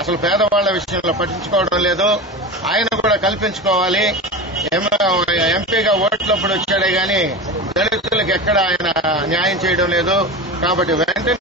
అసలు పేదవాళ్ల విషయంలో పట్టించుకోవడం లేదు. ఆయన కూడా కల్పించుకోవాలి. ఎంపీగా ఓట్లప్పుడు వచ్చాడే గాని దళితులకు ఎక్కడ ఆయన న్యాయం చేయడం లేదు. కాబట్టి వెంటనే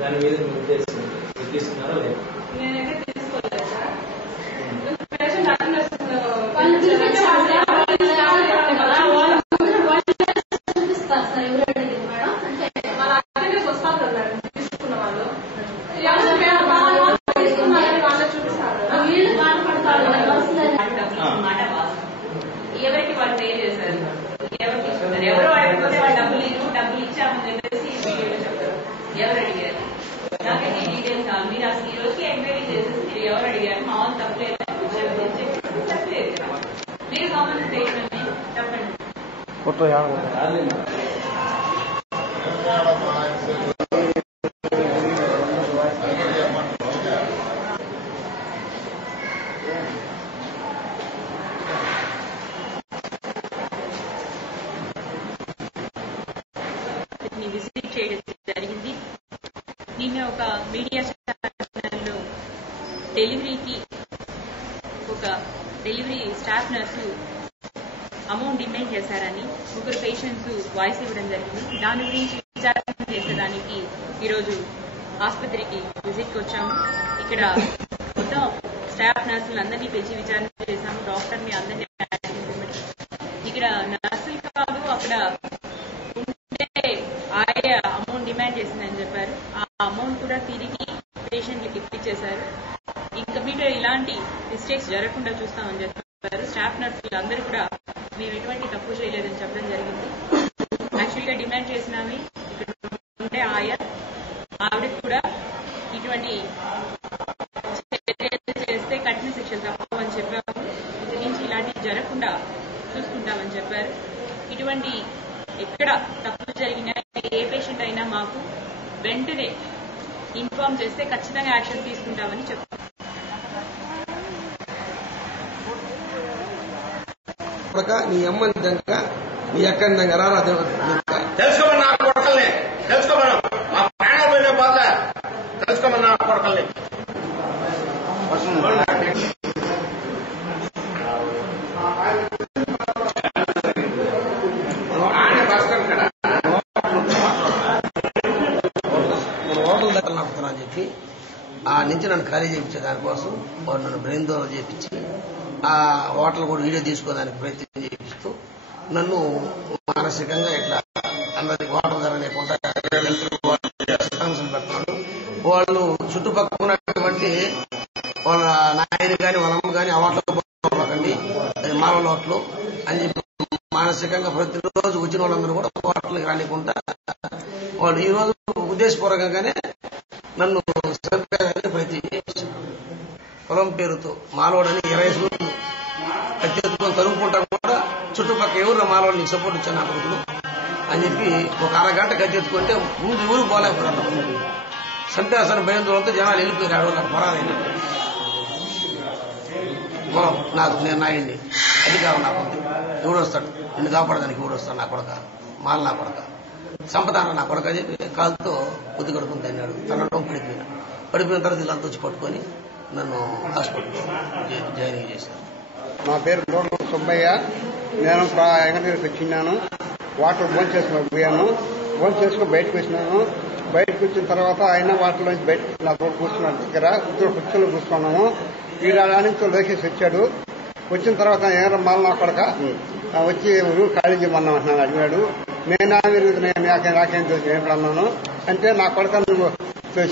దాని మీద ఉద్దేశం తీసుకున్నారా లేదు? నేనైతే తీసుకోలేదు సార్. చూపిస్తారు సార్ ఎవరు అడిగింది మేడం అంటే వాళ్ళ అటెండెన్స్ వస్తారు తీసుకున్న వాళ్ళు వాళ్ళే చూపిస్తారు. వీళ్ళు బాధపడతారు. ఎవరికి వాళ్ళు పే చేశారు, ఎవరికి ఇస్తున్నారు, ఎవరు అడిగిపోతే వాళ్ళు డబ్బులు ఇచ్చామని చెప్పేసి వీడియోలో చెప్తారు. ఎవరు అడిగారు నాకైతే ఈ డీటెయిల్స్ కావాలి. మీరు అసలు ఈ రోజుకి ఎంక్వైరీ చేసేసి మీరు ఎవరు అడిగారు మా వాళ్ళు తప్పలేదు తప్పలేదు. మీరు కామన్ స్టేట్మెంట్ చెప్పండి. విజిట్ చేయడం జరిగింది. నిన్న ఒక మీడియా ఛానల్లో డెలివరీకి ఒక delivery staff nurse amount demand చేశారని ముగ్గురు పేషెంట్స్ వాయిస్ ఇవ్వడం జరిగింది. దాని గురించి విచారణ చేసేదానికి ఈరోజు ఆసుపత్రికి విజిట్కి వచ్చాము. ఇక్కడ మొత్తం స్టాఫ్ నర్సులు అందరినీ పిలిచి విచారణ చేశాము. డాక్టర్ని అందరినీ ఇక్కడ నర్సులు కాదు అక్కడ ఆయా అమౌంట్ డిమాండ్ చేసిందని చెప్పారు. ఆ అమౌంట్ కూడా తిరిగి పేషెంట్లకి ఇప్పించేశారు. ఇంకా మీతో ఇలాంటి మిస్టేక్స్ జరగకుండా చూస్తామని చెప్పారు. స్టాఫ్ నర్సులు అందరూ కూడా మేము ఎటువంటి తప్పు చేయలేదని చెప్పడం జరిగింది. యాక్చువల్గా డిమాండ్ చేసినవి ఇక్కడ ఉంటే ఆయా ఆవిడకి కూడా ఇటువంటి చేస్తే కఠిన శిక్షలు తప్పవని చెప్పాము. ఇది నుంచి ఇలాంటివి జరగకుండా చూసుకుంటామని చెప్పారు. ఇటువంటి ఎక్కడ తప్పులు జరిగినా ఏ పేషెంట్ అయినా మాకు వెంటనే ఇన్ఫార్మ్ చేస్తే ఖచ్చితంగా యాక్షన్ తీసుకుంటామని చెప్పారు. నీ అమ్మని దంక నీ అక్కని దంక రా తెలుసుకోమని నా కొడకల్ని తెలుసుకోమను. మా ప్రాణం పోయిన బాధ తెలుసుకోమని నా కొడకల్ని. హోటల్ దగ్గర నడుపుతున్నా అని చెప్పి ఆ నుంచి నన్ను ఖాళీ చేయించే దానికోసం వాడు నన్ను బ్రెయిన్ దోర చేయించి ఆ హోటల్ కూడా వీడియో తీసుకోవడానికి ప్రయత్నం చేపిస్తూ నన్ను మానసికంగా ఇట్లా అందరికి హోటల్ ధర లేకుండా సమస్యలు పెడుతున్నాడు. వాళ్ళు చుట్టుపక్కల ఉన్నటువంటి వాళ్ళ నాయన కానీ వాళ్ళ అమ్మ కానీ ఆ హోటల్ పోకండి, అది మానవ హోటల్ అని చెప్పి మానసికంగా ప్రతిరోజు వచ్చిన వాళ్ళందరూ కూడా హోటల్కి రానికుండా వాళ్ళు ఈ రోజు ఉద్దేశపూర్వకంగానే నన్ను ప్రయత్నం చేశారు. పొలం పేరుతో మాలోడని 20 రోజులు ప్రత్యేకం తరుముకుంటా కూడా చుట్టుపక్కల ఎవరు మాలోడు నీకు సపోర్ట్ ఇచ్చాను నా కొడుకులు అని చెప్పి ఒక అరగంట గద్దెత్తుకుంటే ముందు ఊరు పోలేకపోయాడు. సంతేశాన్ని భయంతో జనాలు వెళ్ళిపోయారు. ఆడు నాకు పరాదైన పొలం నాకు నేను నాయండి అధికారం నాకు ఎవడు వస్తాడు నిన్ను కాపాడడానికి ఎవడు వస్తాడు నా కొడక మాల నా కొడక సంపదాన నా కొడక అని చెప్పి కాలుతో బుద్ధి కడుకుని తిన్నాడు. తనడం పడిపోయిన తర్వాత ఇలా వచ్చి పట్టుకొని నన్ను హాస్పిటల్లో జాయినింగ్ చేశాను. నా పేరు తోట సుబ్బయ్య. నేను వెంకటగిరికి వచ్చినాను. వాటర్ భోజనం చేసుకుని పోయాను. భోజనం చేసుకుని బయటకు వచ్చినాను. బయటకు వచ్చిన తర్వాత ఆయన వాటర్లోంచి బయట నా తోడు కూర్చున్నాను దగ్గర ఇద్దరు కుర్చీలో కూర్చున్నాము. ఈ నుంచి లోకేష్ వచ్చాడు. వచ్చిన తర్వాత ఏమన్నా నా కొడక వచ్చి ఖాళీ చేయమన్నా అంటున్నాను అడిగాడు. నాకేం తెలుసు ఏమిటి అన్నాను. అంటే నా కొడక నువ్వు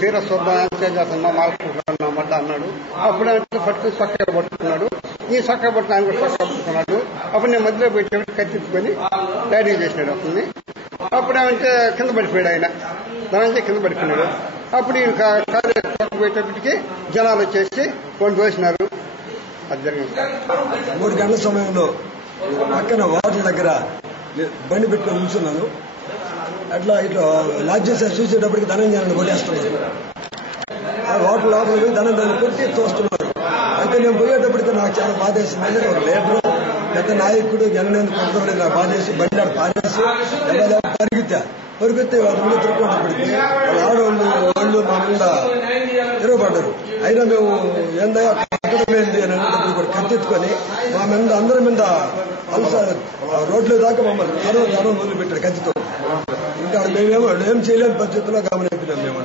సీరియస్ చూద్దాం ఎంత చేస్తున్నా మాల్చుకుంటున్నామడ్డ అన్నాడు. అప్పుడు పట్టుకుని చక్కగా పట్టుకున్నాడు. ఈ చక్కగా పట్టుకుని ఆయన కూడా చక్కగా పట్టుకున్నాడు. అప్పుడు నేను మధ్యలో పోయి కత్తించుకొని డాడీ చేసినాడు అతన్ని. అప్పుడు ఏమంటే కింద పడిపోయాడు ఆయన. దాని కింద పడిపోయినాడు. అప్పుడు ఈ పోయేటప్పటికి జనాలు వచ్చేసి కొన్ని దోసినారు. అది జరిగింది. 3 గంటల సమయంలో పక్కన వాటర్ దగ్గర బండి పెట్టుకొని కూర్చున్నాను. అట్లా ఇట్లా లాడ్జ్ చేసి చూసేటప్పటికి ధనంజయాన్ని కొట్టేస్తున్నారు. ఆ వాటర్ లోపల పోయి ధనంజయాన్ని కొట్టి తోస్తున్నారు. అయితే నేను పోయేటప్పటికి నాకు చాలా బాధ వేసింది. ఒక లీడరు పెద్ద నాయకుడు జననేందుకు కొడుతుంది నాకు బాధ వేసి బండి పారేసి పరిగెత్తే వాళ్ళ ముందు తిరుగుతున్నప్పటికీ వాళ్ళ ఆడవాళ్ళు మా మీద తిరగబడ్డారు. అయినా మేము ఏందయ్యా కట్టడమేంది అని అన్నప్పుడు కూడా కత్తెత్తుకొని మా మీద అందరి మీద రోడ్ల దాకా మమ్మల్ని ధనం మొదలుపెట్టాడు కత్తితో. ఇంకా మేమేమో ఏం చేయలేని పరిస్థితుల్లో గమనింపినాం మేము.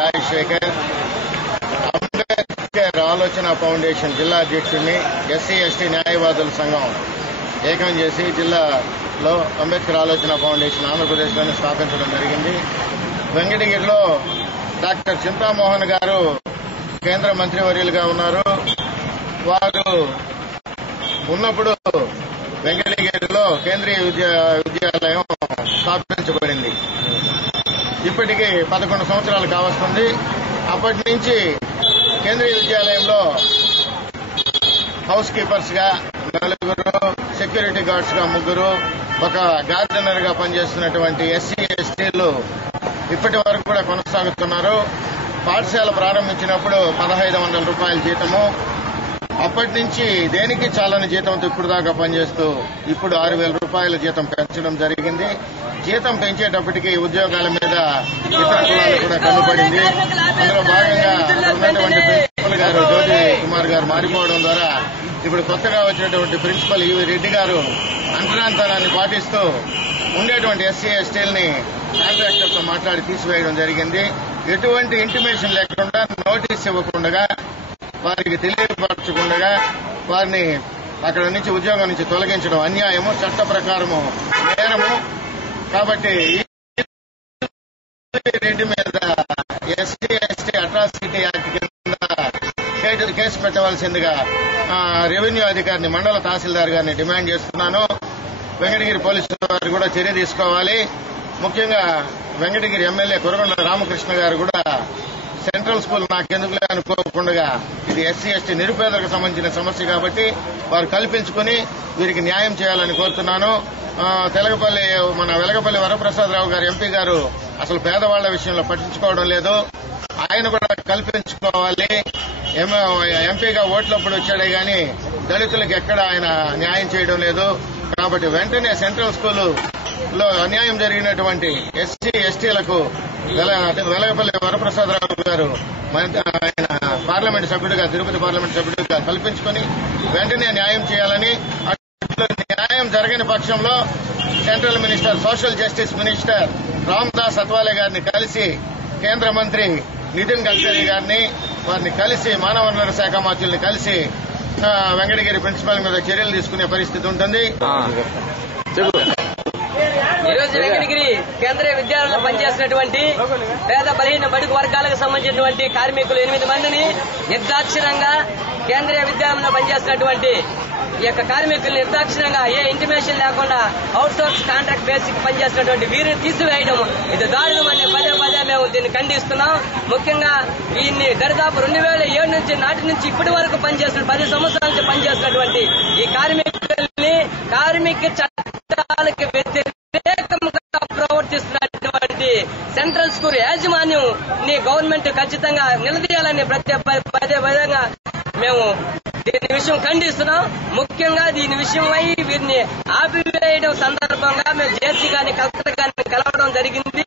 రాజశేఖర్ అంబేద్కర్ ఆలోచన ఫౌండేషన్ జిల్లా అధ్యక్షుడిని ఎస్సీ ఎస్టీ న్యాయవాదుల సంఘం ఏకం చేసి జిల్లాలో అంబేద్కర్ ఆలోచన ఫౌండేషన్ ఆంధ్రప్రదేశ్లోనే స్థాపించడం జరిగింది. వెంకటగిరిలో డాక్టర్ చింతామోహన్ గారు కేంద్ర మంత్రివర్యులుగా ఉన్నారు. వారు ఉన్నప్పుడు వెంకటగిరిలో కేంద్రీయ విద్యాలయం స్థాపించబడింది. ఇప్పటికీ 11 సంవత్సరాలు కావస్తుంది. అప్పటి నుంచి కేంద్రీయ విద్యాలయంలో హౌస్ కీపర్స్ గా 4, సెక్యూరిటీ గార్డ్స్ గా 3, ఒక గార్డెనర్ గా పనిచేస్తున్నటువంటి ఎస్సీ ఎస్టీలు ఇప్పటి వరకు కూడా కొనసాగుతున్నారు. పాఠశాల ప్రారంభించినప్పుడు 1500 రూపాయల జీతము. అప్పటి నుంచి దేనికి చాలని జీతంతో ఇప్పుడు దాకా పనిచేస్తూ ఇప్పుడు 6000 రూపాయల జీతం పెంచడం జరిగింది. జీతం పెంచేటప్పటికీ ఉద్యోగాల మీద ఇతర కులాలు కూడా కనుపడింది. అందులో భాగంగా ఉన్నటువంటి ప్రిన్సిపల్ గారు జ్యోతి కుమార్ గారు మారిపోవడం ద్వారా ఇప్పుడు కొత్తగా వచ్చినటువంటి ప్రిన్సిపల్ ఈవి రెడ్డి గారు అంటరాంతరాన్ని పాటిస్తూ ఉండేటువంటి ఎస్సీ ఎస్టీలని కాంట్రాక్టర్తో మాట్లాడి తీసివేయడం జరిగింది. ఎటువంటి ఇంటిమేషన్ లేకుండా, నోటీస్ ఇవ్వకుండా, వారికి తెలియపరచకుండా వారిని అక్కడ నుంచి ఉద్యోగం నుంచి తొలగించడం అన్యాయము, చట్ట ప్రకారము నేరము. కాబట్టి రెడ్డి మీద ఎస్సీ ఎస్టీ అట్రాసిటీ యాక్ట్ కింద కేసు పెట్టవలసిందిగా రెవెన్యూ అధికారిని, మండల తహసీల్దార్ గారిని డిమాండ్ చేస్తున్నాను. వెంకటగిరి పోలీసు వారు కూడా చర్య తీసుకోవాలి. ముఖ్యంగా వెంకటగిరి ఎమ్మెల్యే కురగొండ రామకృష్ణ గారు కూడా సెంట్రల్ స్కూల్ నాకెందుకులే అనుకోకుండా ఇది ఎస్సీ ఎస్టీ నిరుపేదలకు సంబంధించిన సమస్య కాబట్టి వారు కల్పించుకుని వీరికి న్యాయం చేయాలని కోరుతున్నాను. మన వెలగపల్లి వరప్రసాదరావు గారు ఎంపీ గారు అసలు పేదవాళ్ల విషయంలో పట్టించుకోవడం లేదు. ఆయన కూడా కల్పించుకోవాలి. ఎంపీగా ఓట్లప్పుడు వచ్చాడే గాని దళితులకు ఎక్కడ ఆయన న్యాయం చేయడం లేదు. కాబట్టి వెంటనే సెంట్రల్ స్కూలులో అన్యాయం జరిగినటువంటి ఎస్సీ ఎస్టీలకు వెలగపల్లి వరప్రసాదరావు గారు ఆయన పార్లమెంట్ సభ్యుడిగా, తిరుపతి పార్లమెంట్ సభ్యుడిగా కల్పించుకుని వెంటనే న్యాయం చేయాలని, న్యాయం జరగని పక్షంలో central minister, social justice minister Ramdas Athawale గారిని కలిసి, కేంద్ర మంత్రి నితిన్ గడ్కరీ గారిని వారిని కలిసి, మానవ వనరుల శాఖ మంత్రుల్ని కలిసి వెంకటగిరి ప్రిన్సిపల్ మీద చర్యలు తీసుకునే పరిస్థితి ఉంటుంది. ఈరోజు వెంకటగిరి కేంద్రీయ విద్యాలయంలో పనిచేసినటువంటి పేద బలహీన బడుగు వర్గాలకు సంబంధించినటువంటి కార్మికులు 8 మందిని నిర్దాక్షిణ్యంగా కేంద్రీయ విద్యాలయంలో పనిచేసినటువంటి ఈ యొక్క కార్మికులు నిర్దాక్షిణ్యంగా ఏ ఇంటిమేషన్ లేకుండా అవుట్ సోర్స్ కాంట్రాక్ట్ బేసిక్ పనిచేసినటువంటి వీరిని తీసివేయడం ఇది దారుణమని పదే పదే మేము దీన్ని ఖండిస్తున్నాం. ముఖ్యంగా దీన్ని దరిదాపు 2007 నుంచి నాటి నుంచి ఇప్పటి వరకు పనిచేసిన 10 సంవత్సరాల నుంచి పనిచేసినటువంటి ఈ కార్మికుల్ని కార్మిక చట్టాలకు వ్యతిరేకంగా ప్రవర్తిస్తున్నటువంటి సెంట్రల్ స్కూల్ యాజమాన్యం గవర్నమెంట్ ఖచ్చితంగా నిలదీయాలని పదే విధంగా మేము దీని విషయం ఖండిస్తున్నాం. ముఖ్యంగా దీని విషయమై వీరిని ఆపివేయడం సందర్భంగా మేము జేసీ గారిని కలెక్టర్ గారిని కలవడం జరిగింది.